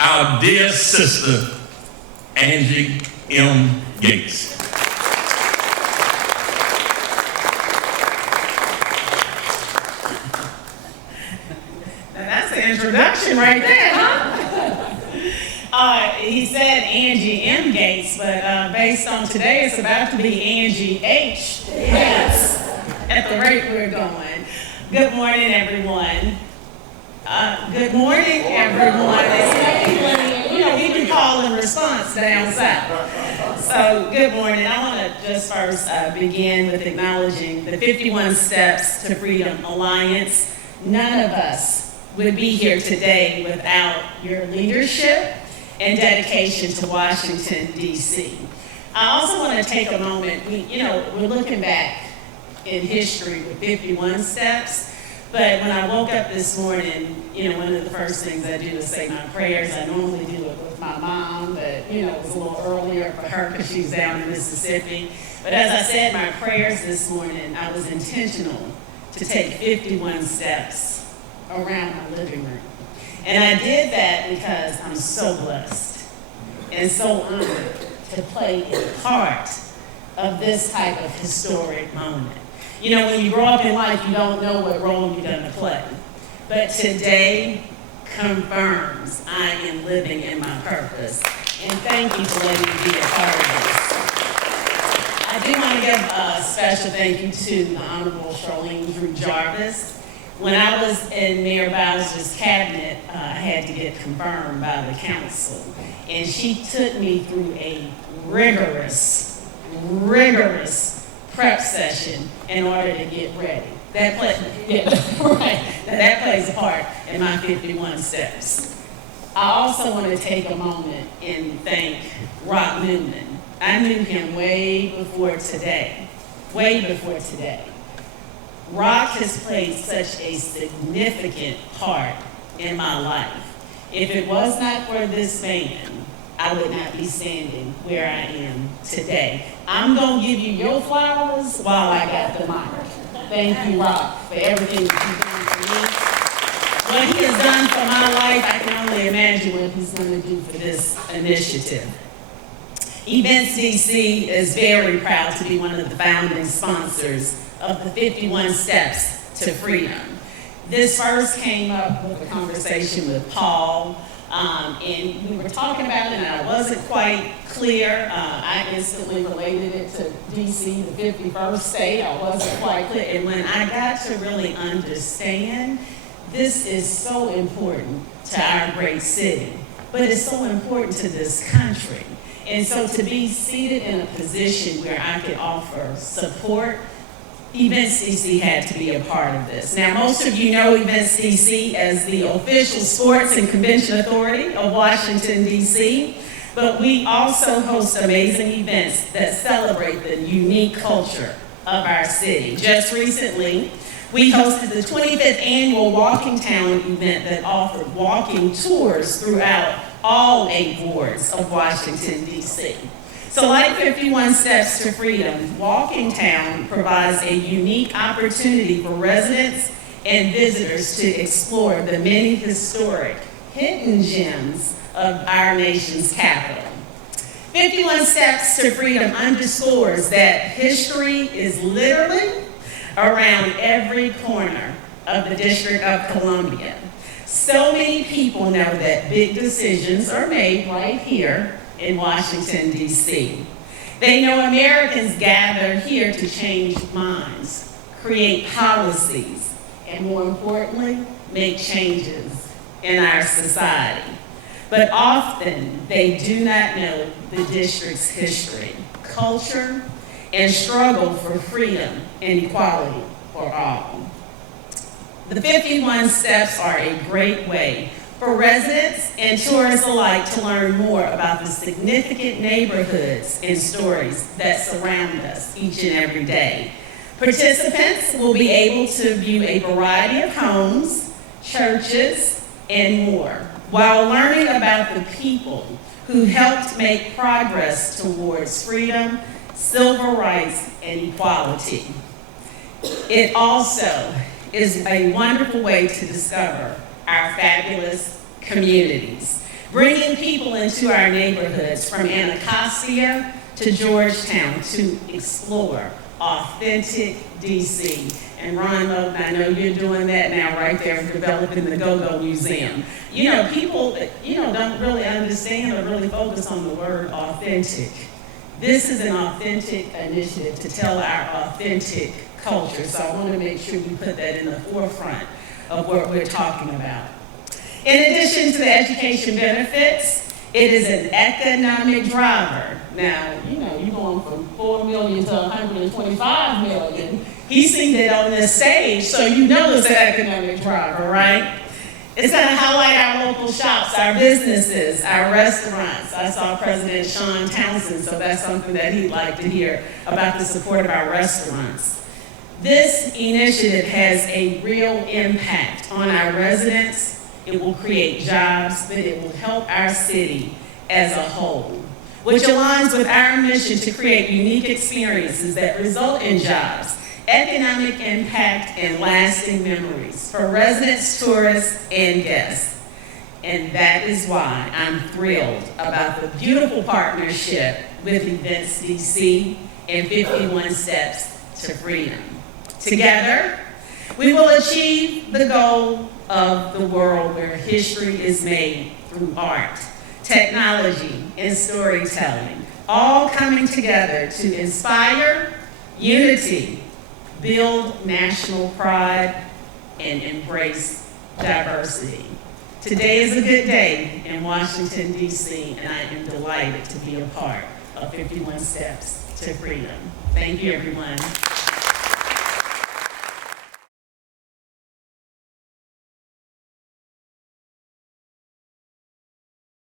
our dear sister, Angie M. Gates. Now that's the introduction right there, huh? He said Angie M. Gates, but based on today, it's about to be Angie H. Gates at the rate we're going. Good morning, everyone. Good morning, everyone. We can call in response down south. So, good morning. I want to just first begin with acknowledging the 51 Steps to Freedom Alliance. None of us would be here today without your leadership and dedication to Washington, D.C. I also want to take a moment. We're looking back in history with 51 steps. But when I woke up this morning, one of the first things I do is say my prayers. I normally do it with my mom, but, it was a little earlier for her because she's down in Mississippi. But as I said my prayers this morning, I was intentional to take 51 steps around my living room. And I did that because I'm so blessed and so honored to play a part of this type of historic moment. When you grow up in life, you don't know what role you're going to play. But today confirms I am living in my purpose. And thank you for letting me be a part of this. I do want to give a special thank you to the Honorable Charlene Drew Jarvis. When I was in Mayor Bowser's cabinet, I had to get confirmed by the council. And she took me through a rigorous prep session in order to get ready. That plays a part in my 51 steps. I also want to take a moment and thank Rock Newman. I knew him way before today. Rock has played such a significant part in my life. If it was not for this man, I would not be standing where I am today. I'm going to give you your flowers while I got the mic. Thank you, Rock, for everything that you've done for me. What he has done for my life, I can only imagine what he's going to do for this initiative. Events DC is very proud to be one of the founding sponsors of the 51 Steps to Freedom. This first came up with a conversation with Paul. And we were talking about it, and I wasn't quite clear. I instantly related it to DC, the 51st state. I wasn't quite clear. And when I got to really understand, this is so important to our great city, but it's so important to this country. And so to be seated in a position where I could offer support, Events DC had to be a part of this. Now, most of you know Events DC as the official sports and convention authority of Washington, D.C., but we also host amazing events that celebrate the unique culture of our city. Just recently, we hosted the 25th annual Walking Town event that offered walking tours throughout all 8 wards of Washington, D.C. So like 51 Steps to Freedom, Walking Town provides a unique opportunity for residents and visitors to explore the many historic hidden gems of our nation's capital. 51 Steps to Freedom underscores that history is literally around every corner of the District of Columbia. So many people know that big decisions are made right here in Washington, D.C. They know Americans gather here to change minds, create policies, and more importantly, make changes in our society. But often, they do not know the district's history, culture, and struggle for freedom and equality for all. The 51 Steps are a great way for residents and tourists alike to learn more about the significant neighborhoods and stories that surround us each and every day. Participants will be able to view a variety of homes, churches, and more, while learning about the people who helped make progress towards freedom, civil rights, and equality. It also is a wonderful way to discover our fabulous communities. bringing people into our neighborhoods from Anacostia to Georgetown to explore authentic DC. And Ron Logan, I know you're doing that now right there, developing the Go-Go Museum. You know, people, don't really understand or really focus on the word authentic. This is an authentic initiative to tell our authentic culture. So I want to make sure we put that in the forefront of what we're talking about. In addition to the education benefits, it is an economic driver. Now, you're going from 4 million to 125 million. He seen it on this stage, so you know it's an economic driver, right? It's going to highlight our local shops, our businesses, our restaurants. I saw President Sean Townsend, so that's something that he'd like to hear about the support of our restaurants. This initiative has a real impact on our residents. It will create jobs, but it will help our city as a whole, which aligns with our mission to create unique experiences that result in jobs, economic impact, and lasting memories for residents, tourists, and guests. And that is why I'm thrilled about the beautiful partnership with Events DC and 51 Steps to Freedom. Together, we will achieve the goal of the world where history is made through art, technology, and storytelling, all coming together to inspire unity, build national pride, and embrace diversity. Today is a good day in Washington, D.C., and I am delighted to be a part of 51 Steps to Freedom. Thank you, everyone.